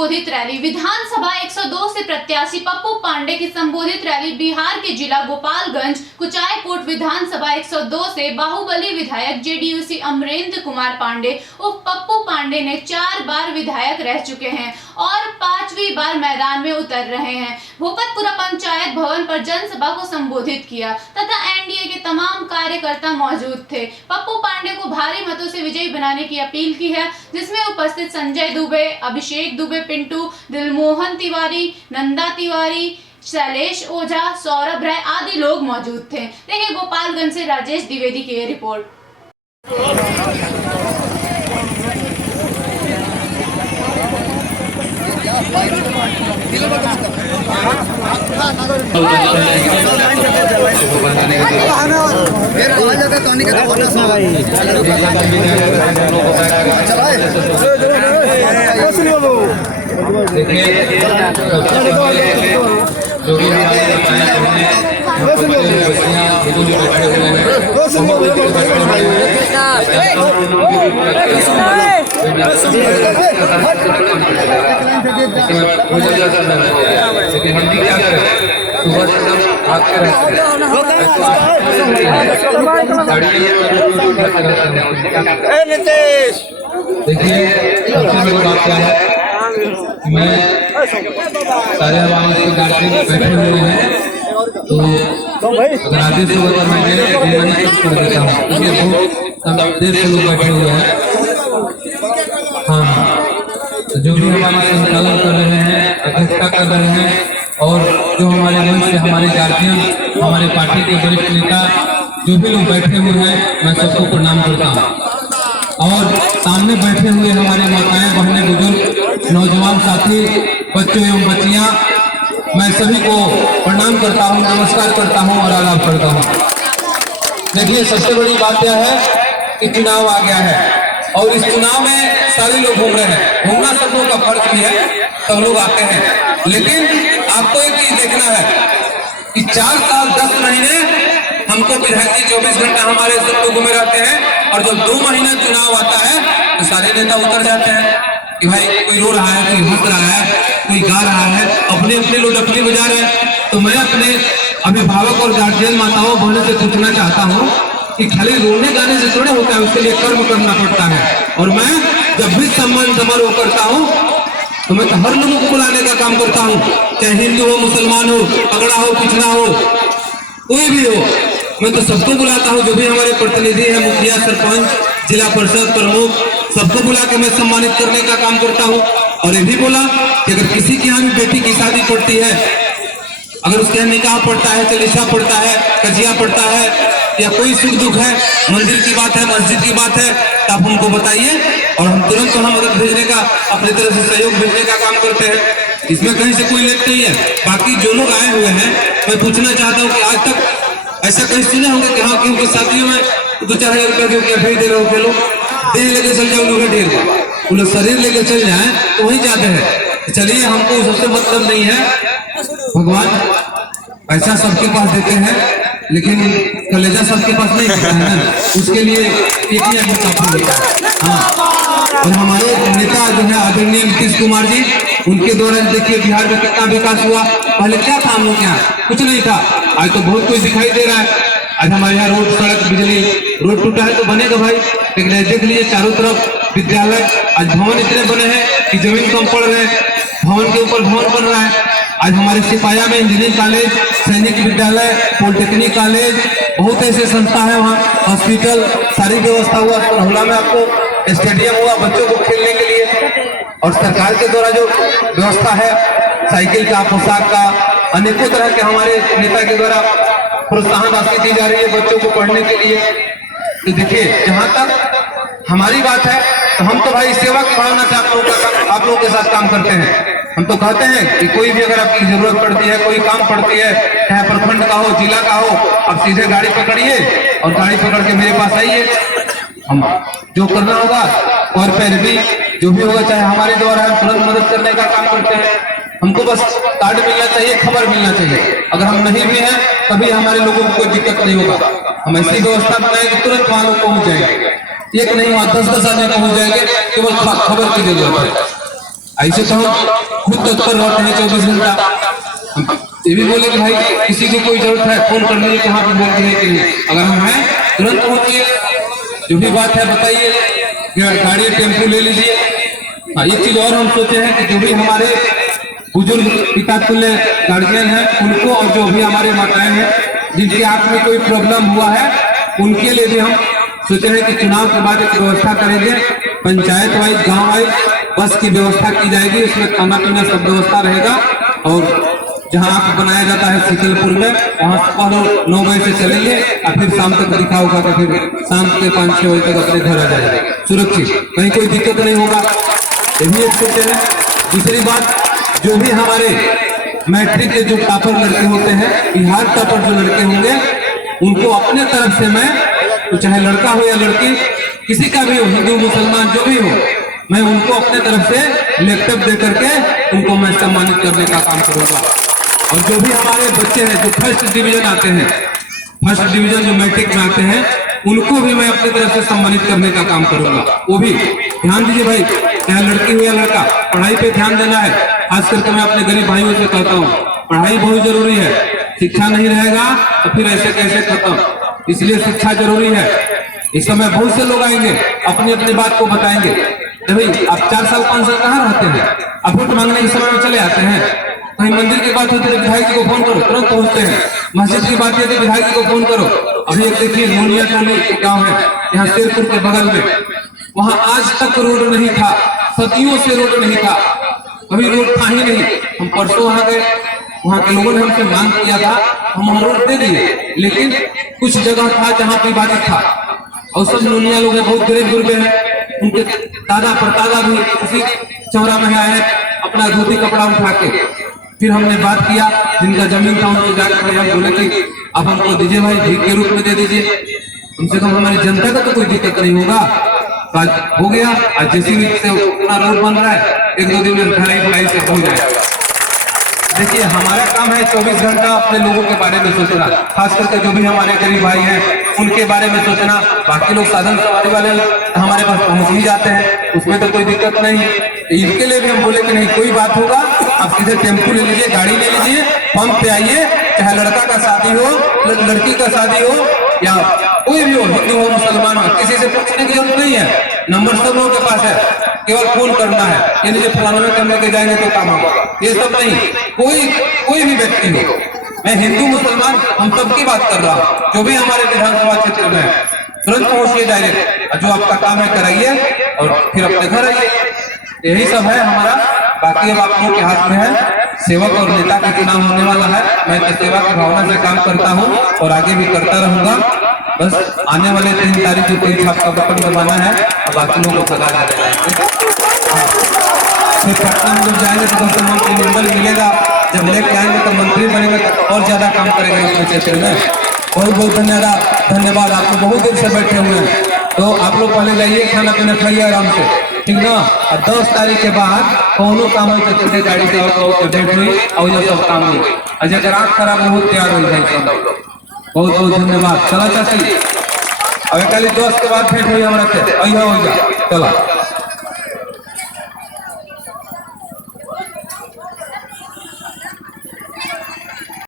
संबोधित रैली। विधानसभा 102 से प्रत्याशी पप्पू पांडे की संबोधित रैली बिहार के जिला गोपालगंज कुचायकोट विधानसभा 102 से बाहुबली विधायक जेडीयू अमरेंद्र कुमार पांडे उर्फ पप्पू पांडे ने 4 बार विधायक रह चुके हैं और 5वीं बार मैदान में उतर रहे हैं। भूपतपुरा पंचायत भवन पर जनसभा को संबोधित किया तथा एनडीए के तमाम कार्यकर्ता मौजूद थे। पप्पू पांडे को भारी मतों से विजयी बनाने की अपील की है, जिसमें उपस्थित संजय दुबे, अभिषेक दुबे, पिंटू, दिलमोहन तिवारी, नंदा तिवारी, शैलेश ओझा, सौरभ राय आदि लोग मौजूद थे। देखिए गोपालगंज से राजेश द्विवेदी की रिपोर्ट। लेकिन हम भी क्या करें, सुबह से सब भागते रहते हैं। देखिए सबसे बड़ी बात क्या है, मैं सारे हमारे गार्जियन बैठे हुए हैं, तो अगर आधे से ऊपर मैं कर देता हूँ, क्योंकि बहुत देर से लोग बैठे हुए हैं। हाँ, जो भी हमारे संचालन कर रहे हैं, अध्यक्षता कर रहे हैं, और जो हमारे मंच से हमारे गार्जियन, हमारे पार्टी के वरिष्ठ नेता, जो भी लोग बैठे हुए हैं, मैं सबको प्रणाम करता हूँ। और सामने बैठे हुए हमारे माताएं, बहनें, बुजुर्ग, नौजवान साथी, बच्चों एवं बच्चियां, मैं सभी को प्रणाम करता हूँ, नमस्कार करता हूँ और आदाब करता हूँ। देखिए सबसे बड़ी बात यह है कि चुनाव आ गया है और इस चुनाव में सारे लोग घूम रहे हैं। घूमना सब लोग का फर्ज भी है, सब लोग आते हैं, लेकिन आपको एक चीज देखना है कि 4 साल 10 महीने हमको विधायक जी 24 घंटा हमारे सब घूमे रहते हैं, और जब 2 महीना चुनाव आता है तो सारे नेता उतर जाते हैं कि भाई कोई रो रहा है, कोई हंस रहा है, कोई गा रहा है, अपने अपने लोग अपनी बजा रहे हैं। तो मैं अपने अभिभावक और गार्जियन माताओं बहनों से पूछना चाहता हूँ कि खाली रोने गाने से थोड़े होता है, उसके लिए कर्म करना पड़ता है। और मैं जब भी सम्मान समारोह करता हूँ तो मैं तो हर लोगों को बुलाने का काम करता हूँ, चाहे हिंदू हो, मुसलमान हो, पगड़ा हो, पिछड़ा हो, कोई भी हो, मैं तो सबको बुलाता हूँ। जो भी हमारे प्रतिनिधि है, मुखिया, सरपंच, जिला परिषद प्रमुख, सबको बुला के मैं सम्मानित करने का काम करता हूँ। और ये भी बोला कि अगर किसी के यहाँ भी बेटी की शादी पड़ती है, अगर उसके यहाँ निकाह पड़ता है, चलीसा पड़ता है, कजिया पड़ता है, या कोई सुख दुख है, मंदिर की बात है, मस्जिद की बात है, तो आप हमको बताइए और हम तुरंत हम मदद भेजने का, अपनी तरफ से सहयोग भेजने का काम करते हैं। इसमें कहीं से कोई लेट नहीं है। बाकी जो लोग आए हुए हैं, मैं पूछना चाहता हूँ कि आज तक ऐसा कहीं सुने होंगे कि हाँ क्योंकि शादियों में 2-4 हज़ार रुपया क्या भेज दे रहे हो, के लोग देह लेके चल जाओ, लोग ढेर वो लोग शरीर लेके चल जाए तो वहीं जाते हैं। चलिए हमको सबसे मतलब नहीं है, भगवान पैसा सबके पास देते हैं लेकिन कलेजा सबके पास नहीं होता है ना, उसके लिए एक ही आदमी काफी होता है। हाँ, और हमारे नेता जो है आदरणीय नीतीश कुमार जी, उनके द्वारा देखिए बिहार में कितना विकास हुआ। पहले क्या था हम लोग के यहाँ? कुछ नहीं था, आज तो बहुत कुछ दिखाई दे रहा है। आज हमारे यहाँ रोड, सड़क, बिजली, रोड टूटा है तो बनेगा भाई, लेकिन देख लीजिए चारों तरफ विद्यालय, आज भवन इतने बने हैं कि जमीन कम पड़ रहे हैं, भवन के ऊपर भवन बन रहा है। आज हमारे सिपाया में इंजीनियरिंग कॉलेज, सैनिक विद्यालय, पॉलिटेक्निक कॉलेज, बहुत ऐसे संस्था है, वहाँ हॉस्पिटल, सारी व्यवस्था हुआ। सोनहुला में आपको स्टेडियम हुआ बच्चों को खेलने के लिए, और सरकार के द्वारा जो व्यवस्था है, साइकिल का, पोशाक का, अनेकों तरह के हमारे नेता के द्वारा प्रोत्साहन राशि दी जा रही है बच्चों को पढ़ने के लिए। तो देखिए जहाँ तक हमारी बात है तो हम तो भाई सेवा की भावना से आप लोगों के साथ काम करते हैं। हम तो कहते हैं कि कोई भी अगर आपकी जरूरत पड़ती है, कोई काम पड़ती है, चाहे प्रखंड का हो, जिला का हो, आप सीधे गाड़ी पकड़िए और गाड़ी पकड़ के मेरे पास आइए। हम जो करना होगा और पैरवी जो भी होगा, चाहे हमारे द्वारा हम तुरंत मदद करने का काम करते हैं। हमको बस कार्ड मिलना चाहिए, खबर मिलना चाहिए। अगर हम नहीं भी हैं तभी हमारे लोगों को कोई दिक्कत नहीं होगा। हम ऐसी व्यवस्था बनाए कि तुरंत वहां लोग पहुंच जाएंगे, एक नहीं वहां 10-10 आदमी पहुंच जाएंगे, केवल खबर की जरूरत है। ऐसे तो हम खुद तत्पर रहते हैं 24 घंटा। ये भी बोले कि भाई किसी को कोई जरूरत है फोन कर लीजिए, कहाँ पे बोल रहे हैं, अगर हम हैं तुरंत पहुंचिए, जो भी बात है बताइए, गाड़ी टेम्पो ले लीजिए। ये चीज और हम सोचे हैं कि जो भी हमारे बुजुर्ग पिता तुल्य गार्जियन हैं उनको, और जो भी हमारे माताएं हैं जिनके आंख में कोई प्रॉब्लम हुआ है, उनके लिए भी हम सोचे हैं कि चुनाव के बाद एक व्यवस्था करेंगे, पंचायत वाइज गाँव वाइज बस की व्यवस्था की जाएगी, उसमें खाना पीना सब व्यवस्था रहेगा। और जहाँ आप बनाया जाता है शीतलपुर में, वहाँ सुबह 9 बजे से चलेंगे और फिर शाम तक दिखा होगा, तो फिर शाम के 5-6 बजे तक अपने घर आ जाएंगे सुरक्षित, कहीं कोई दिक्कत नहीं होगा। ये भी एक सोचे हैं। दूसरी बात, जो भी हमारे मैट्रिक के जो टॉपर लड़के होते हैं, बिहार टॉपर जो लड़के होंगे, उनको अपने तरफ से मैं, तो चाहे लड़का हो या लड़की, किसी का भी हो, हिंदू मुसलमान जो भी हो, मैं उनको अपने तरफ से लैपटॉप दे करके उनको मैं सम्मानित करने का काम करूंगा। और जो भी हमारे बच्चे हैं जो फर्स्ट डिवीजन आते हैं, फर्स्ट डिवीजन जो मैट्रिक में आते हैं, उनको भी मैं अपनी तरफ से सम्मानित करने का काम करूंगा। वो भी ध्यान दीजिए भाई, चाहे लड़की हो या लड़का, पढ़ाई पे ध्यान देना है। खास करके मैं अपने गरीब भाइयों से कहता हूँ, पढ़ाई बहुत जरूरी है, शिक्षा नहीं रहेगा तो फिर ऐसे कैसे खत्म, इसलिए शिक्षा जरूरी है। इस समय बहुत से लोग आएंगे, अपनी अपनी बात को बताएंगे। भाई आप 4 साल 5 साल कहाँ रहते हैं, अब वोट मांगने के समय में चले आते हैं। कहीं मंदिर की बात होती है तो विधायक जी को फोन करो, तुरंत पहुंचते हैं। मस्जिद की बात है तो विधायक जी को फोन करो। अभी एक देखिए नोनिया टोली गाँव है यहाँ शेरपुर के बगल में, वहाँ आज तक रोड नहीं था, सदियों से रोड नहीं था, अभी रोड था ही नहीं। हम परसों वहाँ गए, वहाँ के लोगों ने हमसे मांग किया था, हम रोड दे दिए, लेकिन कुछ जगह था जहाँ पे बाधित था। और सब नोनिया लोग हैं, बहुत गरीब गुरबे हैं, उनके दादा परदादा भी उसी चौरा में आए अपना धोती कपड़ा उठा के। फिर हमने बात किया, जिनका जमीन था उनको जाकर हम बोले कि अब हमको दीजिए भाई, भीख के रूप में दे दीजिए, कम से कम हमारी जनता का तो कोई दिक्कत नहीं होगा। आज हो गया, आज जेसीबी से अपना रोड बन रहा है, 1-2 दिन में ढलाई से हो जाएगा। देखिए हमारा काम है 24 घंटा अपने लोगों के बारे में सोचना, खास करके जो भी हमारे गरीब भाई हैं उनके बारे में सोचना। बाकी लोग साधन सवारी वाले हमारे पास पहुंच ही जाते हैं, उसमें तो कोई दिक्कत नहीं। इनके लिए भी हम बोले कि नहीं, कोई बात होगा आप सीधे टेम्पो ले लीजिए, गाड़ी ले लीजिए, पंप पे आइए, चाहे लड़का का शादी हो, लड़की का शादी हो, या कोई भी हो, हिंदू हो मुसलमान हो, किसी से पूछने की जरूरत नहीं है। नंबर सब लोगों के पास है, केवल फोन करना है, ये नीचे फलाना में करने के जाएंगे तो काम होगा, ये सब नहीं। कोई भी व्यक्ति हो, मैं हिंदू मुसलमान हम सबकी बात कर रहा हूँ, जो भी हमारे विधानसभा क्षेत्र में है, तुरंत पहुंचिए डायरेक्ट, जो आपका काम है कराइए और फिर अपने घर आइए। यही सब है हमारा। बाकी अब आप लोगों के हाथ में है, सेवक और नेता का चुनाव होने वाला है। मैं तो सेवा की भावना से काम करता हूँ और आगे भी करता रहूंगा। बस आने वाले 3 तारीख को 3 छाप का बटन दबाना है और बाकी लोगों को सजा जाएगा। फिर पटना में जब जाएंगे तो सबसे मंत्रिमंडल मिलेगा, जब लेके आएंगे तो मंत्री बनेंगे तो और ज्यादा काम करेंगे अपने क्षेत्र में। बहुत बहुत धन्यवाद। आप लोग बहुत देर से बैठे हुए हैं, तो आप लोग पहले जाइए, खाना पीना खाइए आराम से, ठीक ना। और 10 तारीख के बाद कोनो काम है तो छोटे गाड़ी से अपडेट हुई और ये सब काम हुई। अजय रात खराब बहुत तैयार हो जाए। बहुत बहुत धन्यवाद। चला चाची, अब कल 10 के बाद भेंट हुई हमारे से, चला।